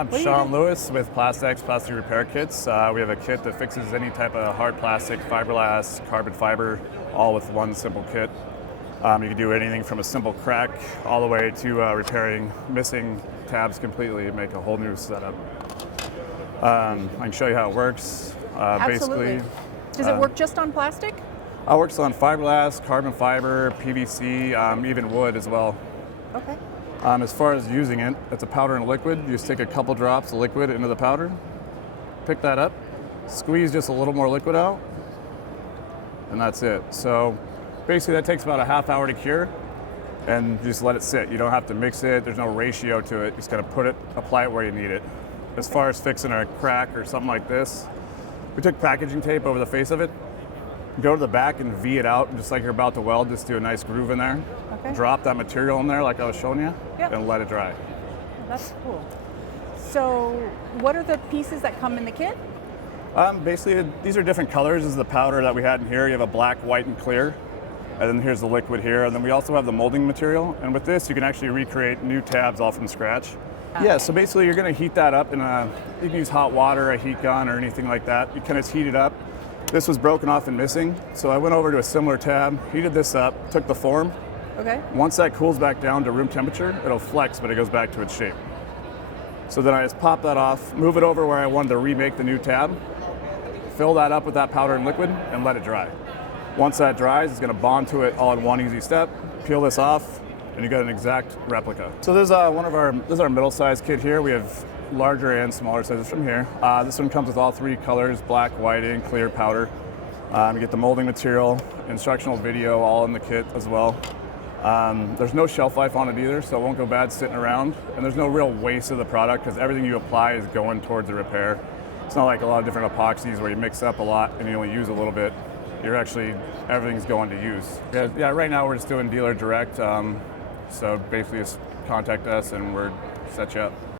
I'm Shawn Lewis with Plastex Plastic Repair Kits. We have a kit that fixes any type of hard plastic, fiberglass, carbon fiber, all with one simple kit. You can do anything from a simple crack all the way to repairing missing tabs completely and make a whole new setup. I can show you how it works. Absolutely. Basically, Does it work just on plastic? it works on fiberglass, carbon fiber, PVC, even wood as well. Okay. As far as using it, it's a powder and liquid. You just take a couple drops of liquid into the powder, pick that up, squeeze just a little more liquid out, and that's it. So basically that takes about a half hour to cure, and just let it sit. You don't have to mix it, there's no ratio to it. You just gotta put it, apply it where you need it. As far as fixing a crack or something like this, we took packaging tape over the face of it, go to the back and V it out, and just like you're about to weld, just do a nice groove in there. Okay. Drop that material in there like I was showing you, Yep. and let it dry. That's cool. So what are the pieces that come in the kit? Basically, these are different colors. This is the powder that we had in here. You have a black, white, and clear. And then here's the liquid here. And then we also have the molding material. And with this, you can actually recreate new tabs all from scratch. Yeah, so basically you're gonna heat that up you can use hot water, a heat gun, or anything like that. You kind of heat it up. This was broken off and missing. So I went over to a similar tab, heated this up, took the form. Okay. Once that cools back down to room temperature, it'll flex, but it goes back to its shape. So then I just pop that off, move it over where I wanted to remake the new tab, fill that up with that powder and liquid, and let it dry. Once that dries, it's gonna bond to it all in one easy step. Peel this off, and you got an exact replica. So this is our middle-sized kit here. We have larger and smaller sizes from here. This one comes with all three colors, black, white, and clear powder. You get the molding material, instructional video, all in the kit as well. There's no shelf life on it either, so it won't go bad sitting around. And there's no real waste of the product because everything you apply is going towards the repair. It's not like a lot of different epoxies where you mix up a lot and you only use a little bit. Everything's going to use. Yeah, right now we're just doing dealer direct. So basically just contact us and we're set you up.